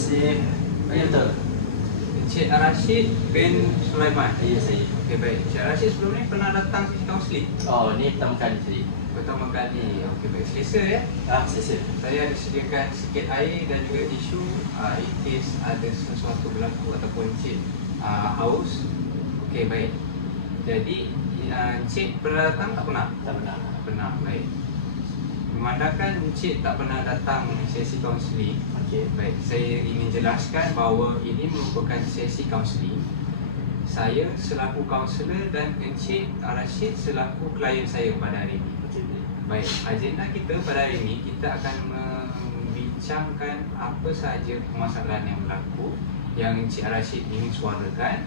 kasih. Ya betul. Encik Rashid bin Sulaiman. Ya saya. Okey, baik. Encik Rashid sebelum ni pernah datang ke kaunseling? Oh, ni pertama kali saya. Pertama kali. Okey, baik. Selesa ya. Saya. Saya ada sediakan sikit air dan juga tisu in case ada sesuatu berlaku ataupun encik haus. Okey, baik. Jadi encik pernah datang tak pernah? Tak pernah. Tak pernah. Baik. Memandangkan encik tak pernah datang sesi kaunseling. Okey. Baik, saya ingin jelaskan bahawa ini merupakan sesi kaunseling. Saya selaku kaunselor dan encik Rashid selaku klien saya pada hari ini. Okey. Baik, agenda kita pada hari ini kita akan membincangkan apa sahaja permasalahan yang berlaku yang encik Rashid ingin suarakan,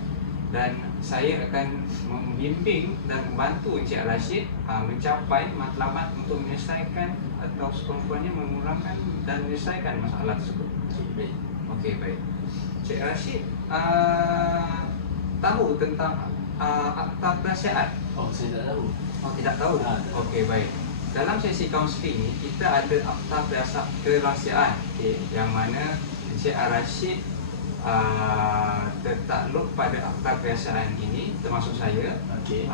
dan saya akan membimbing dan membantu encik Rashid mencapai matlamat untuk menyelesaikan atau sekurang-kurangnya mengurangkan dan menyelesaikan masalah tersebut. Baik. Okey, baik. Encik Rashid tahu tentang akta kerahsiaan? Oh, saya tak tahu. Oh, tidak tahu? Tak tahu. Okey, baik. Dalam sesi kaunseling ni kita ada akta kerahsiaan, yang mana Encik Rashid tertakluk pada akta kerahsiaan ini, termasuk saya. Okey.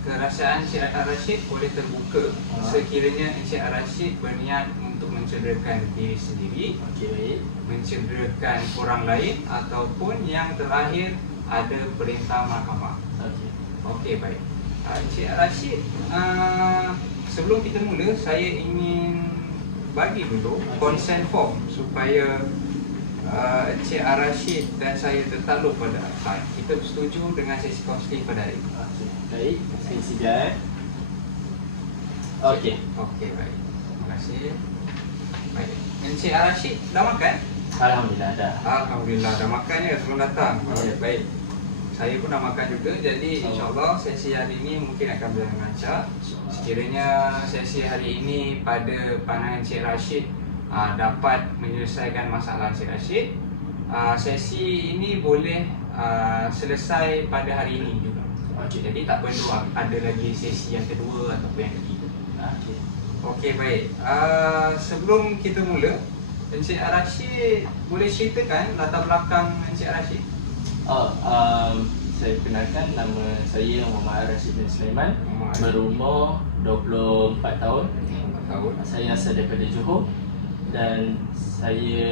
Kerahsiaan Encik Rashid boleh terbuka sekiranya Encik Rashid berniat untuk mencederakan diri sendiri, Okey, baik. mencederakan orang lain, ataupun yang terakhir ada perintah mahkamah. Okey. Okey, baik. Encik Rashid, sebelum kita mula, saya ingin bagi dulu consent form supaya Encik Rashid dan saya tertakluk pada akta. Kita bersetuju dengan sesi kaunseling pada hari ini. Okey. Baik, saya sedia. Okey. Okey, baik. Terima kasih. Baik. Encik Rashid dah makan? Alhamdulillah dah. Alhamdulillah dah makan ya sebelum datang. Ya. Baik. Saya pun dah makan juga, jadi insyaAllah sesi hari ini mungkin akan berjalan lancar. Sekiranya sesi hari ini pada pandangan Encik Rashid dapat menyelesaikan masalah Encik Rashid, sesi ini boleh selesai pada hari ini juga. Okey. Jadi tak perlu ada lagi sesi yang kedua ataupun yang ketiga. Okey. Okey, baik. Sebelum kita mula, Encik Rashid boleh ceritakan latar belakang Encik Rashid? Saya kenalkan, nama saya Muhammad Rashid bin Sulaiman, berumur 24 tahun. Saya asal daripada Johor dan saya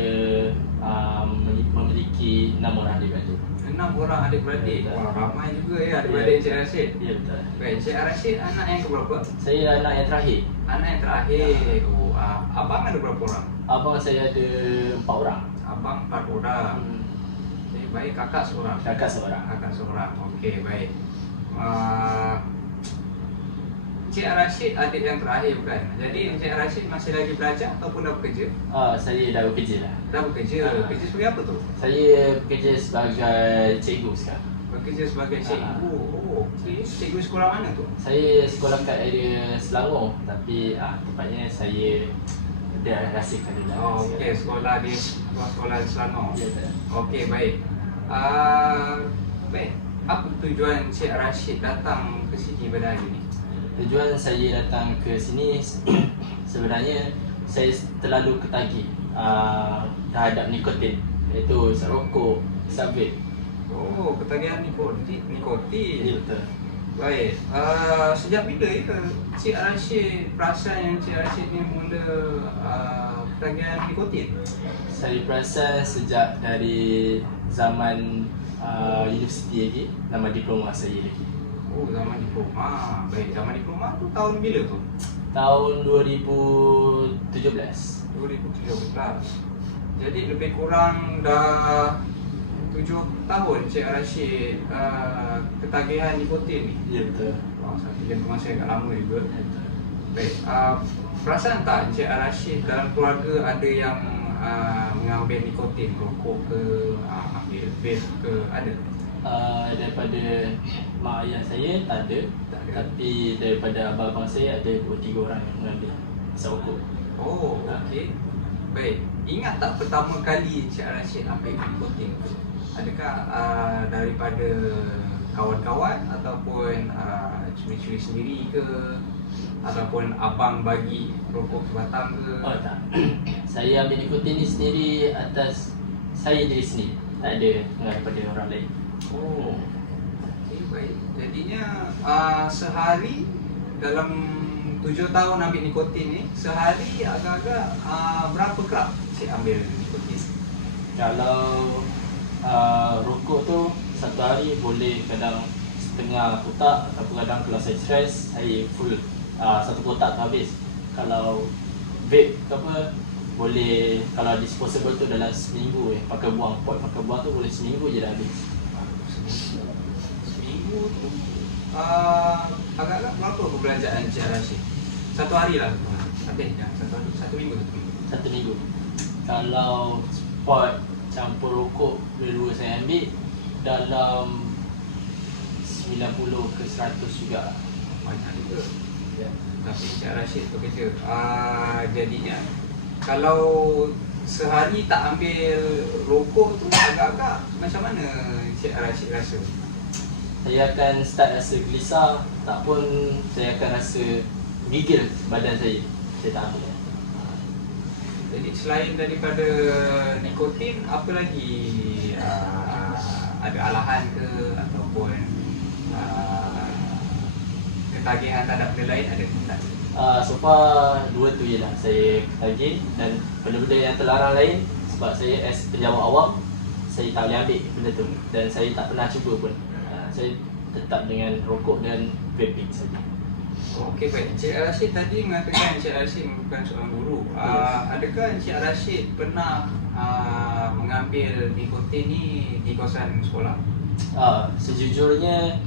memiliki 6 orang adik-beradik. 6 orang adik-beradik. Ya, Wah, ramai juga ya adik-beradik Encik Rashid. Ya, betul. Baik, Encik Rashid anak yang keberapa? Saya anak yang terakhir. Anak yang terakhir. Oh, abang ada berapa orang? Abang saya ada 4 orang. Abang 4 orang. Baik, kakak seorang. Kakak seorang. Kakak seorang. Okey, baik. Encik Rashid adik yang terakhir bukan? Jadi Encik Rashid masih lagi belajar ataupun dah bekerja? Saya dah bekerja lah. Dah bekerja. Bekerja sebagai apa tu? Saya bekerja sebagai cikgu sekarang. Bekerja sebagai cikgu. Oh, okey. Cikgu sekolah mana tu? Saya sekolah kat area Selangor, tapi tempatnya saya dah rahsiakan dulu. Oh, okey. Sekolah di sekolah di Selangor. Ya, betul. Okey, baik. Baik. Apa tujuan Encik Rashid datang ke sini pada hari ini? Tujuan saya datang ke sini sebenarnya saya terlalu ketagih terhadap nikotin, iaitu isap rokok, isap vape. Oh, ketagihan nikotin. Ya, betul. Baik. Sejak bila ya Encik Rashid perasan yang Encik Rashid ni mula ketagihan nikotin? Saya perasan sejak dari zaman universiti lagi, nama diploma saya lagi. Oh, zaman diploma. Baik, zaman diploma tu tahun bila tu? Tahun 2017. 2017. Jadi lebih kurang dah 7 tahun Encik Rashid ketagihan nikotin ni. Ya, betul. Oh, satu jangka masa agak lama juga. Ya, betul. Baik, perasan tak Encik Rashid dalam keluarga ada yang mengambil nikotin, rokok ke, ambil vape ke, ada? Daripada mak ayah saya tak ada, tapi daripada abang-abang saya ada 2-3 orang yang mengambil isap rokok. Oh, okey. Baik, ingat tak pertama kali Encik Rashid ambil nikotin tu? Adakah daripada kawan-kawan ataupun curi-curi sendiri ke, ataupun abang bagi rokok sebatang ke? Oh tak. Saya ambil nikotin ni sendiri atas saya diri sendiri, tak ada pengaruh pada orang lain. Oh, okay, baik. Jadinya sehari dalam 7 tahun ambil nikotin ni, sehari agak-agak berapa gram cik ambil nikotin? Kalau rokok tu satu hari boleh kadang setengah kotak, ataupun kadang kalau saya stres saya full satu kotak tu habis. Kalau vape ke apa boleh, kalau disposable tu dalam seminggu pakai buang, pot pakai buang tu boleh seminggu je dah habis. Seminggu tu agak-agak berapa perbelanjaan Encik Rashid? Satu hari lah habis ya? Satu minggu. Satu minggu. Kalau pot campur rokok dua-dua saya ambil dalam 90 ke 100 juga. Banyak juga. Ya. Tapi Encik Rashid bekerja. Jadinya kalau sehari tak ambil rokok tu agak-agak macam mana Encik Rashid rasa? Saya akan start rasa gelisah, tak pun saya akan rasa gigil badan saya. Saya tak ambil. Jadi selain daripada nikotin, apa lagi ada alahan ke ataupun ketagihan terhadap benda lain ada tak? So far dua tu je lah saya ketagih, dan benda-benda yang terlarang lain sebab saya as penjawat awam saya tak boleh ambil benda tu dan saya tak pernah cuba pun. Saya tetap dengan rokok dan vaping saja. Okey, baik. Encik Rashid tadi mengatakan Encik Rashid merupakan seorang guru. Adakah Encik Rashid pernah mengambil nikotin ni di kawasan sekolah? Sejujurnya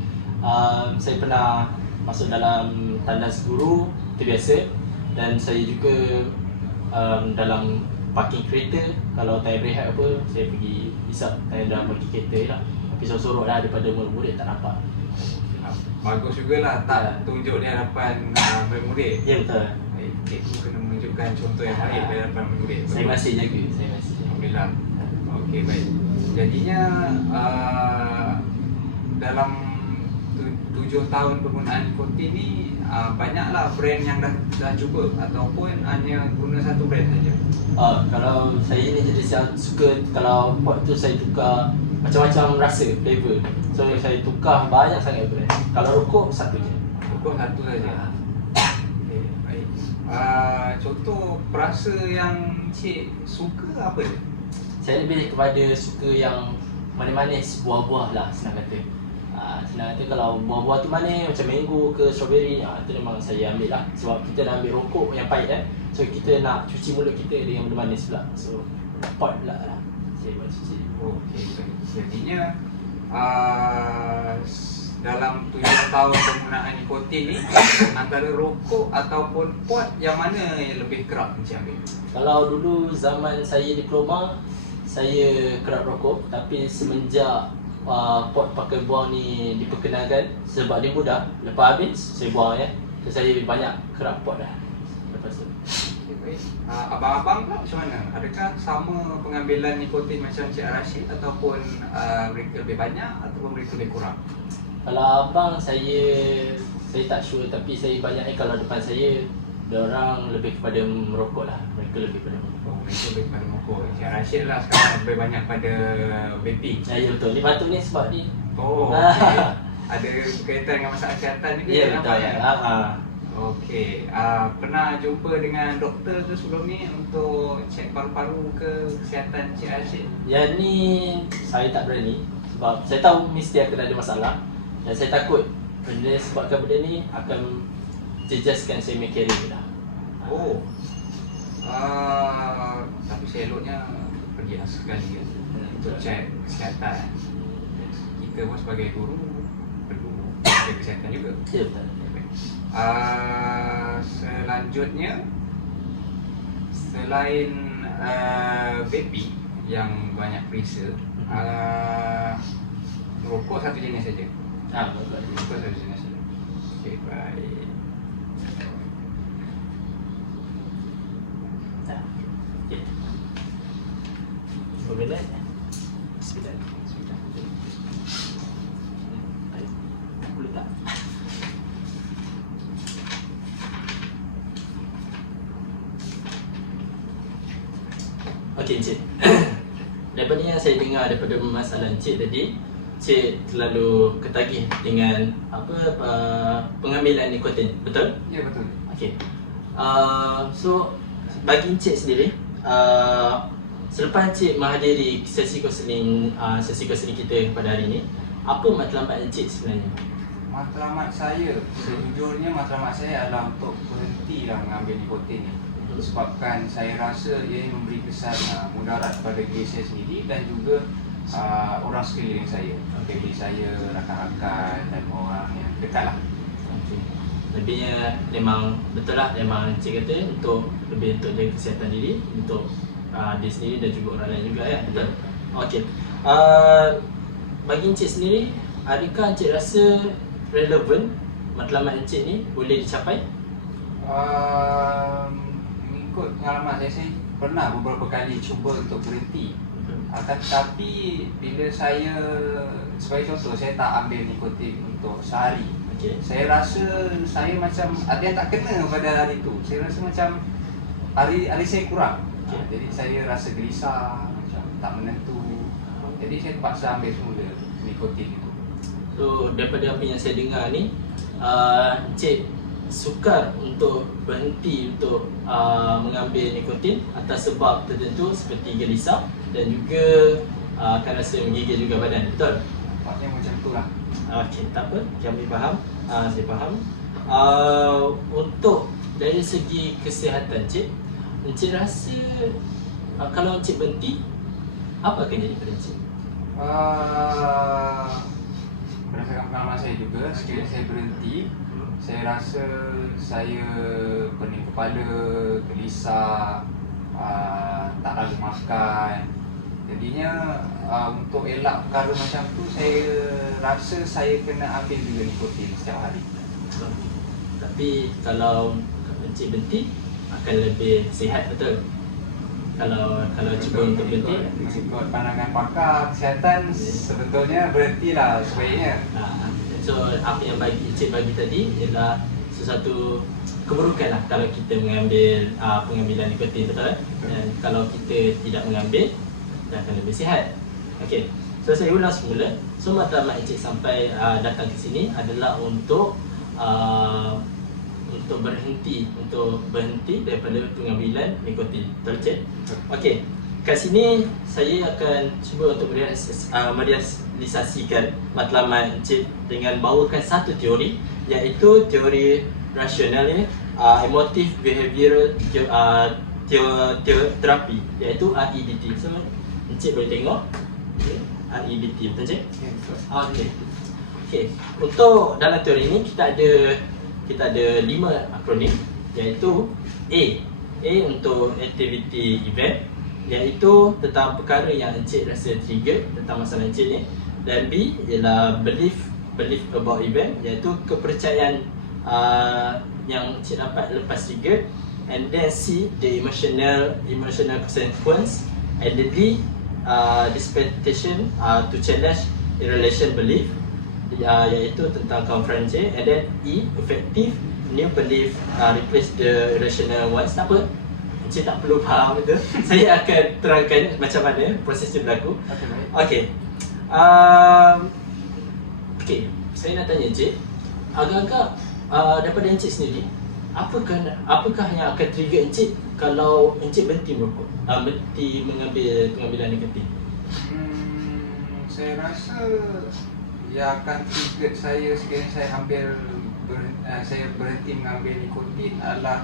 saya pernah masuk dalam tandas guru, itu biasa, dan saya juga dalam parking kereta. Kalau time rehat apa, saya pergi isap time dalam parking kereta je lah. Tapi sorok-sorok lah daripada murid-murid tak nampak. Bagus jugalah tak tunjuk di hadapan murid-murid. Ya, betul. Cikgu kena menunjukkan contoh yang baik di hadapan murid. Saya masih jaga, Alhamdulillah. Okey, baik. Jadinya dalam 7 tahun penggunaan nikotin ni banyaklah brand yang dah cuba ataupun hanya guna satu brand saja. Kalau saya ni jadi saya suka, kalau pot tu saya tukar macam-macam rasa, flavor. So saya tukar banyak sangat brand. Kalau rokok satu je. Rokok satu saja. Okey, baik. Contoh perasa yang cik suka apa je? Saya lebih kepada suka yang manis-manis, buah-buah lah senang kata. Senang kata kalau buah-buah tu manis macam mango ke strawberry, itu memang saya ambil lah. Sebab kita dah ambil rokok yang pahit kan. So kita nak cuci mulut kita dengan benda manis pula. So pot pula lah saya buat cuci. Okey, baik. Jadinya dalam 7 tahun penggunaan nikotin ni, antara rokok ataupun pot yang mana yang lebih kerap Encik ambil? Kalau dulu zaman saya diploma, saya kerap rokok. Tapi semenjak pot pakai buang ni diperkenalkan, sebab dia mudah, lepas habis saya buang ya. So saya banyak kerap pot dah lepas tu. Baik. Abang-abang pula macam mana? Adakah sama pengambilan nikotin macam Encik Rashid ataupun mereka lebih banyak ataupun mereka lebih kurang? Kalau abang saya tak sure, tapi saya banyak kalau depan saya diorang lebih kepada merokok lah. Mereka lebih kepada merokok. Oh, mereka lebih kepada merokok. Encik Rashid lah sekarang lebih banyak pada vaping. Ya betul, ni patut ni sebab ni. Oh, okay. Ada berkaitan dengan masalah kesihatan juga. Ya betul ya. Okey, pernah jumpa dengan doktor ke sebelum ni untuk cek paru-paru ke kesihatan Encik Rashid? Yang ni saya tak berani sebab saya tahu mesti akan ada masalah dan saya takut benda sebabkan benda ni akan jejaskan saya punya career dah. Oh, tapi seloknya pergi sekali untuk cek kesihatan. Kita pun sebagai guru perlu cek kesihatan juga. Ya betul. Selanjutnya, selain vaping yang banyak perisa, merokok satu jenis saja. Merokok satu jenis saja. Okey, baik. Boleh Bismillah. Boleh tak? Okey Encik. daripada yang saya dengar daripada masalah Encik tadi, Encik terlalu ketagih dengan pengambilan nikotin, betul? Ya, betul. Okey. So bagi Encik sendiri, selepas Encik menghadiri sesi konseling kita pada hari ini, apa matlamat Encik sebenarnya? Matlamat saya, sejujurnya matlamat saya adalah untuk berhentilah mengambil nikotin ni. Sebabkan saya rasa ia memberi kesan mudarat pada diri saya sendiri dan juga orang sekeliling saya, family saya, rakan-rakan dan orang yang dekat lah. Okay. Lebihnya memang betul lah, memang Encik kata untuk lebih untuk jaga kesihatan diri, untuk diri sendiri dan juga orang lain juga ya, betul? Okey. Bagi Encik sendiri, adakah Encik rasa relevan matlamat Encik ni boleh dicapai? Mengikut pengalaman saya pernah beberapa kali cuba untuk berhenti. Tetapi bila saya, sebagai contoh, saya tak ambil nikotin untuk sehari. Okay. Saya rasa saya macam ada yang tak kena pada hari tu. Saya rasa macam hari saya kurang. Okay. Jadi saya rasa gelisah, macam tak menentu. Jadi saya terpaksa ambil semula nikotin itu. So daripada apa yang saya dengar ni, Encik sukar untuk berhenti untuk mengambil nikotin atas sebab tertentu seperti gelisah dan juga akan rasa menggigil juga badan, betul? Nampaknya macam tu lah. Okey, tak apa, kami faham, saya faham. Untuk dari segi kesihatan Encik rasa kalau Encik berhenti, apa akan jadi pada Encik? Berdasarkan pengalaman saya juga, sekiranya saya berhenti, saya rasa saya pening kepala, gelisah, tak lalu makan. Jadinya untuk elak perkara macam tu, saya rasa saya kena ambil juga nikotin setiap hari. Tapi kalau Encik berhenti akan lebih sihat, betul? Kalau cuba untuk berhenti, mengikut pandangan pakar kesihatan, sebetulnya berhentilah sebaiknya. So apa yang Encik bagi tadi ialah sesuatu keburukan lah kalau kita mengambil pengambilan nikotin, betul? Dan kalau kita tidak mengambil, dia akan lebih sihat. Okey, so saya ulang semula. So matlamat Encik sampai datang ke sini adalah untuk berhenti daripada pengambilan nikotin, betul Encik? Okey, kat sini saya akan cuba untuk merealisasikan matlamat Encik dengan bawakan satu teori, iaitu teori rasional ni, emotive behavioral therapy, iaitu REBT. So Encik boleh tengok, okay, REBT, betul Encik? Okey. Okey, untuk dalam teori ni kita ada 5 akronim, iaitu A untuk activity event, iaitu tentang perkara yang Encik rasa trigger tentang masalah Encik ni. Dan B ialah belief about event, iaitu kepercayaan yang Encik dapat lepas trigger. And then C, the emotional consequence. And the D, disposition to challenge irrelation belief, iaitu tentang confront Encik. And then E, effective new belief replace the irrational ones. Tak apa, Encik tak perlu faham itu. Saya akan terangkan macam mana proses itu berlaku. Okey. Okey, saya nak tanya Encik, agak-agak daripada Encik sendiri, apakah yang akan trigger Encik kalau Encik berhenti merokok, berhenti mengambil pengambilan nikotin? Saya rasa yang akan trigger saya sekiranya saya berhenti mengambil nikotin adalah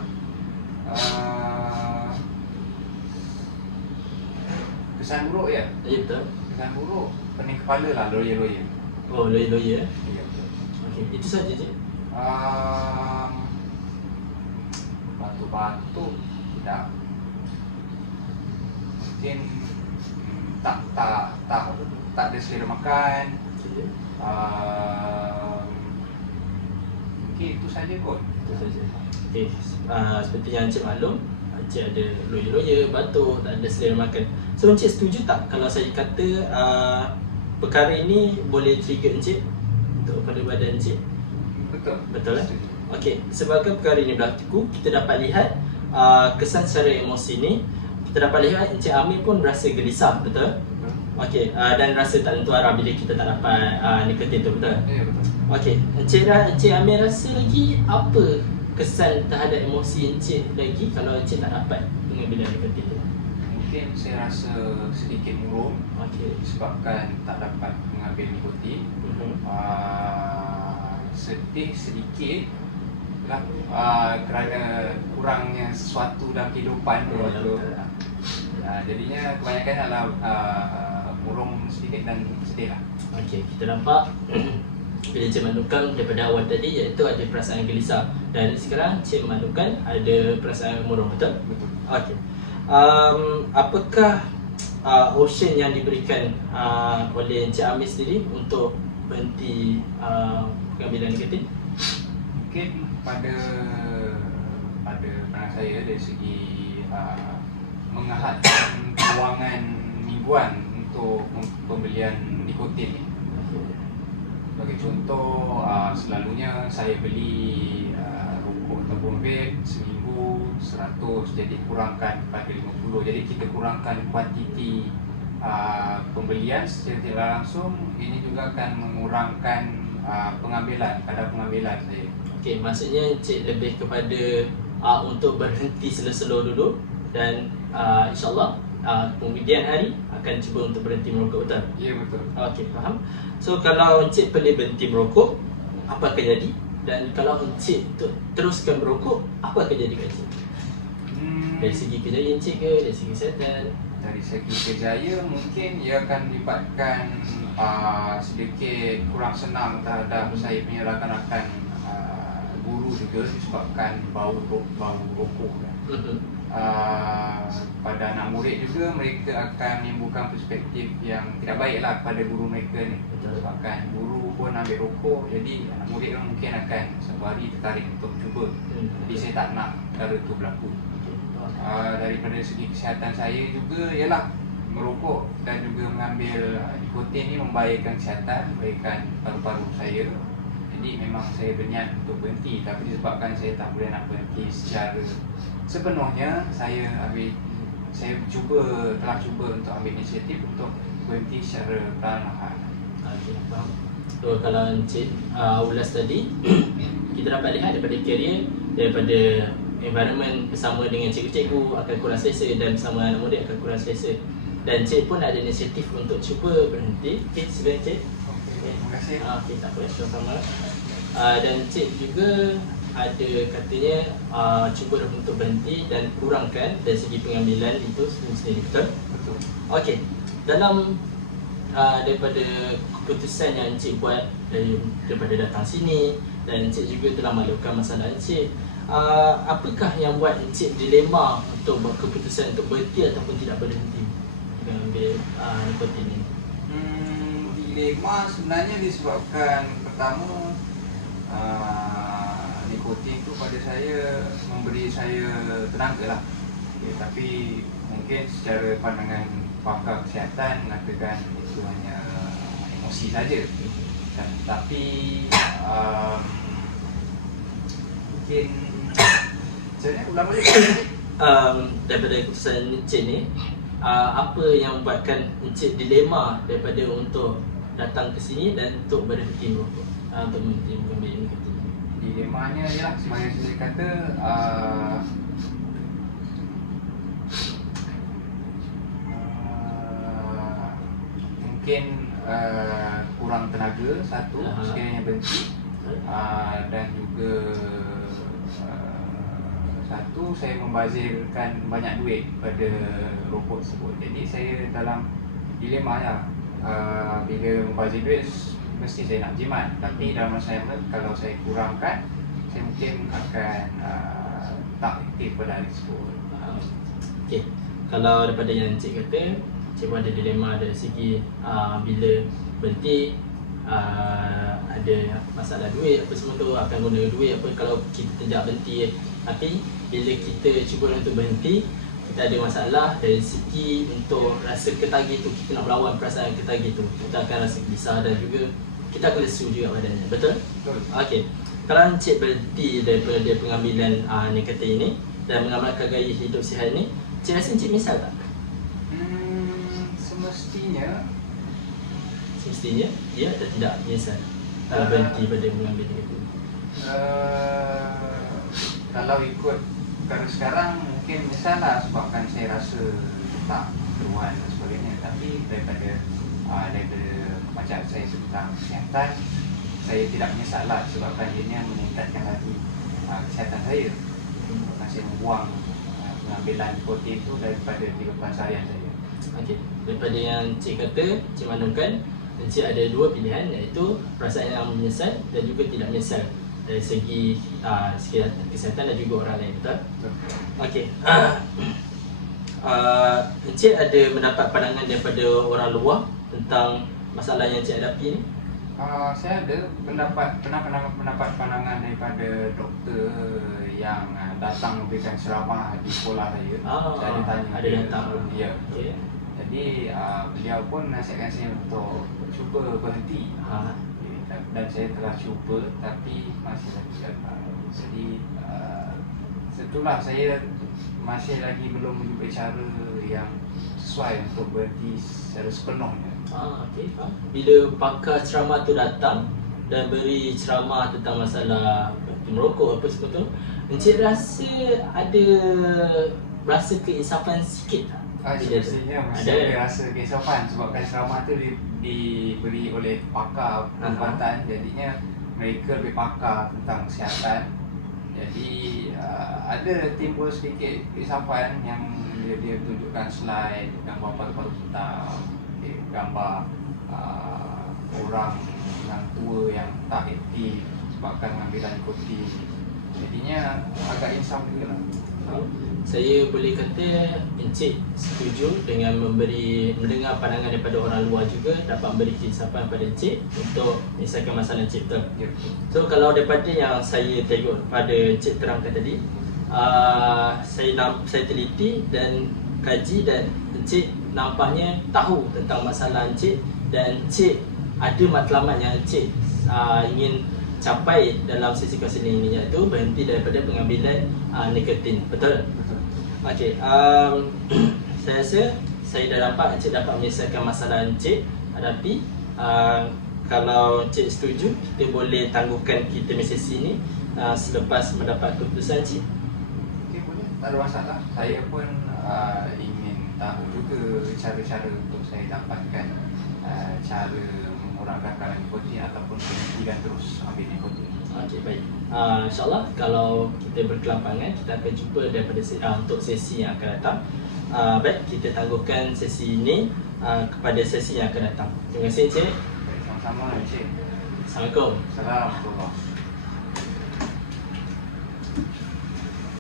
kesan buruk ya? Ya, betul. Kesan buruk, pening kepala lah, loya-loya. Oh, loya-loya. Ya, betul. Okey, itu saja Encik. Batuk-batuk tidak. Mungkin tak ada selera makan. Okey. Mungkin itu saja kot. Itu saja. Okey, seperti yang Encik maklum, Encik ada loya-loya, batuk, tak ada selera makan. So Encik setuju tak kalau saya kata perkara ini boleh trigger Encik untuk pada badan Encik? Betul. Betul lah? Okey, sebabkan perkara ini berlaku, kita dapat lihat kesan secara emosi ni, kita dapat lihat Encik Amir pun berasa gelisah, betul? Okey, dan rasa tak tentu arah bila kita tak dapat nikotin tu, betul? Ya, betul. Okey, Encik Amir rasa lagi apa kesan terhadap emosi Encik lagi kalau Encik tak dapat pengambilan nikotin tu? Mungkin saya rasa sedikit murung Okey. disebabkan tak dapat mengambil nikotin. Sedih sedikit lah, kerana kurangnya sesuatu dalam kehidupan tu. Jadinya kebanyakan adalah murung sedikit dan sedih lah. Okey, kita nampak bila Encik maklumkan daripada awal tadi iaitu ada perasaan gelisah, dan sekarang Encik maklumkan ada perasaan murung, betul? Betul. Okey. Apakah option yang diberikan oleh Encik Amir sendiri untuk berhenti pengambilan nikotin? Mungkin pada pandangan saya dari segi mengahadkan kewangan mingguan untuk pembelian nikotin ni. Sebagai contoh, selalunya saya beli rokok ataupun vape seminggu 100, jadi kurangkan kepada 50. Jadi kita kurangkan kuantiti pembelian secara tidak langsung. Ini juga akan mengurangkan kadar pengambilan saya. Okey, maksudnya Encik lebih kepada untuk berhenti slow-slow dulu, dan insyaAllah kemudian hari akan cuba untuk berhenti merokok, betul? Ya, betul. Okey, faham. So kalau Encik boleh berhenti merokok, apa akan jadi? Dan kalau Encik teruskan merokok, apa akan jadi kat Encik? Dari segi kejayaan Encik ke, dari segi kesihatan? Dari segi kejayaan mungkin ia akan melibatkan sedikit kurang senang terhadap saya punya rakan-rakan guru juga disebabkan bau rokok. Pada anak murid juga, mereka akan menimbulkan perspektif yang tidak baik lah kepada guru mereka ni. Sebabkan guru pun ambil rokok, jadi anak murid pun mungkin akan satu hari tertarik untuk cuba. Jadi saya tak nak perkara itu berlaku. Daripada segi kesihatan saya juga ialah merokok dan juga mengambil nikotin ni membahayakan kesihatan, membahayakan paru-paru saya. Jadi memang saya berniat untuk berhenti, tapi disebabkan saya tak boleh nak berhenti secara sepenuhnya, saya telah cuba untuk ambil inisiatif untuk berhenti secara perlahan-lahan. Okey, faham. So kalau Encik ulas tadi kita dapat lihat daripada karier, daripada environment bersama dengan cikgu-cikgu akan kurang selesa, dan bersama anak murid akan kurang selesa, dan Encik pun ada inisiatif untuk cuba berhenti. Okey, silakan Encik. Terima kasih. Okey, tak apa, sama-sama. Dan Encik juga ada katanya cuba untuk berhenti dan kurangkan dari segi pengambilan itu sendiri, betul? Betul. Okey, dalam daripada keputusan yang Encik buat daripada datang sini, dan Encik juga telah maklumkan masalah Encik, apakah yang buat Encik dilema untuk buat keputusan untuk berhenti ataupun tidak berhenti dengan ambil nikotin ini? Dilema sebenarnya disebabkan pertama, nikotin tu pada saya memberi saya tenaga lah. Tapi mungkin secara pandangan pakar kesihatan mengatakan itu hanya emosi saja. Tapi mungkin saya ulang balik. Daripada keputusan Encik ni, apa yang membuatkan Encik dilema daripada untuk datang ke sini dan untuk berhenti merokok, untuk berhenti mengambil nikotin? Dilemanya ialah sebenarnya saya kata mungkin kurang tenaga satu sekiranya berhenti, dan juga satu, saya membazirkan banyak duit pada rokok tersebut. Jadi saya dalam dilema lah. Bila membazir duit mesti saya nak jimat, tapi dalam masa yang lain kalau saya kurangkan, saya mungkin akan tak aktif pada hari tersebut. Okey, kalau daripada yang Encik kata, Encik pun ada dilema dari segi bila berhenti, ada masalah duit apa semua tu, akan guna duit apa kalau kita tidak berhenti. Tapi bila kita cuba untuk berhenti, kita ada masalah dari segi untuk rasa ketagih tu, kita nak melawan perasaan ketagih tu, kita akan rasa gelisah dan juga kita akan lesu juga badannya, betul? Betul. Okey, kalau Encik berhenti daripada pengambilan nikotin ini dan mengamalkan gaya hidup sihat ni, Encik rasa Encik menyesal tak? Semestinya semestinya dia atau tidak menyesal kalau berhenti pada mengambil nikotin? Kalau ikut kalau sekarang mungkin menyesal lah sebabkan saya rasa tak keperluan dan sebagainya, tapi daripada macam saya tentang kesihatan, saya tidak menyesal lah sebabkan ianya meningkatkan lagi kesihatan saya. Saya membuang pengambilan nikotin itu daripada kehidupan seharian saya. Okey, daripada yang Cik kata, Cik maklumkan Cik ada dua pilihan, iaitu perasaan yang menyesal dan juga tidak menyesal dari segi kesihatan dan juga orang lain, betul? Okey. Encik ada mendapat pandangan daripada orang luar tentang masalah yang Encik hadapi ni? Saya pernah mendapat pandangan daripada doktor yang datang memberikan ceramah di sekolah saya. Saya ada tanya ada datang. Ya. Okay. Jadi beliau pun nasihatkan saya untuk cuba berhenti. Dan saya telah cuba tapi masih lagi gagal. Jadi itulah saya masih lagi belum menjumpai cara yang sesuai untuk berhenti secara sepenuhnya. Okey. Bila pakar ceramah tu datang dan beri ceramah tentang masalah merokok apa semua tu, Encik rasa ada rasa keinsafan sikit tak? Semestinya mesti ada rasa keinsafan sebabkan ceramah tu diberi oleh pakar perubatan, jadinya mereka lebih pakar tentang kesihatan. Jadi ada timbul sedikit keinsafan yang dia tunjukkan slide gambar paru-paru kita, gambar orang yang tua yang tak aktif sebabkan pengambilan nikotin. Jadinya agak insaf juga lah. Saya boleh kata Encik setuju dengan mendengar pandangan daripada orang luar juga dapat memberi keinsapan pada Encik untuk menyelesaikan masalah Encik, betul? Ya. So kalau daripada yang saya tengok pada Encik terangkan tadi, saya teliti dan kaji dan Encik nampaknya tahu tentang masalah Encik dan Encik ada matlamat yang Encik ingin capai dalam sesi kaunseling ini, iaitu berhenti daripada pengambilan nikotin, betul? Betul. Okey, saya rasa saya dah dapat Encik dapat menyelesaikan masalah Encik hadapi. Kalau Encik setuju, kita boleh tangguhkan kita punya sesi ini selepas mendapat keputusan Encik. Okey, boleh, tak ada masalah. Saya pun ingin tahu juga cara-cara untuk saya dapatkan cara mengurangkan kadar nikotin ataupun menghentikan terus ambil nikotin. Okey, baik. InsyaAllah kalau kita berkelampangan, kita akan jumpa daripada untuk sesi yang akan datang. Baik, kita tangguhkan sesi ini kepada sesi yang akan datang. Terima kasih Encik. Sama-sama Encik. Assalamualaikum. Assalamualaikum.